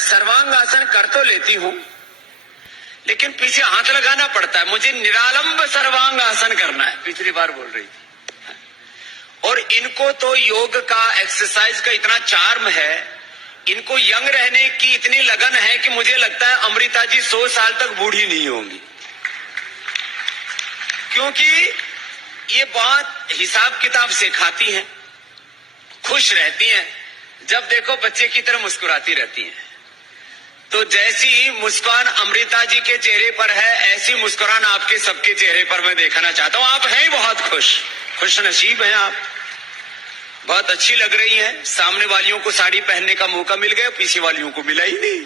सर्वांग आसन कर तो लेती हूं, लेकिन पीछे हाथ लगाना पड़ता है। मुझे निरालंब सर्वांग आसन करना है, पिछली बार बोल रही थी। और इनको तो योग का, एक्सरसाइज का इतना चार्म है, इनको यंग रहने की इतनी लगन है कि मुझे लगता है अमृता जी 100 साल तक बूढ़ी नहीं होंगी, क्योंकि ये बहुत हिसाब किताब से खाती हैं, खुश रहती हैं। जब देखो बच्चे की तरह मुस्कुराती रहती हैं। तो जैसी मुस्कान अमृता जी के चेहरे पर है, ऐसी मुस्कुरान आपके सबके चेहरे पर मैं देखना चाहता हूं। आप हैं बहुत खुश नसीब हैं आप, बहुत अच्छी लग रही हैं। सामने वालियों को साड़ी पहनने का मौका मिल गया, पीछे वालियों को मिला ही नहीं।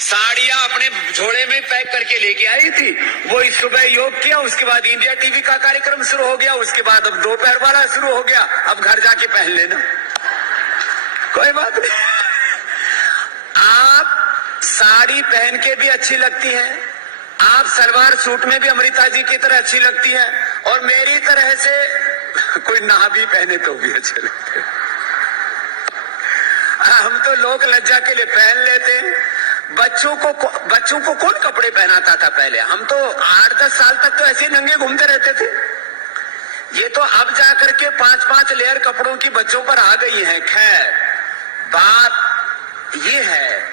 साड़ियां अपने झोले में पैक करके लेके आई थी। वो सुबह योग किया, उसके बाद इंडिया टीवी का कार्यक्रम शुरू हो गया, उसके बाद अब दोपहर वाला शुरू हो गया। अब घर जाके पहन लेना, कोई बात नहीं। आप साड़ी पहन के भी अच्छी लगती हैं, आप सलवार सूट में भी अमृता जी की तरह अच्छी लगती हैं, और मेरी तरह से कोई ना भी पहने तो भी अच्छे लगते हैं। हम तो लोक लज्जा के लिए पहन लेते हैं। बच्चों को कौन कपड़े पहनाता था पहले? हम तो 8-10 साल तक तो ऐसे नंगे घूमते रहते थे। ये तो अब जाकर के 5-5 लेयर कपड़ों की बच्चों पर आ गई है। खैर, बात ये है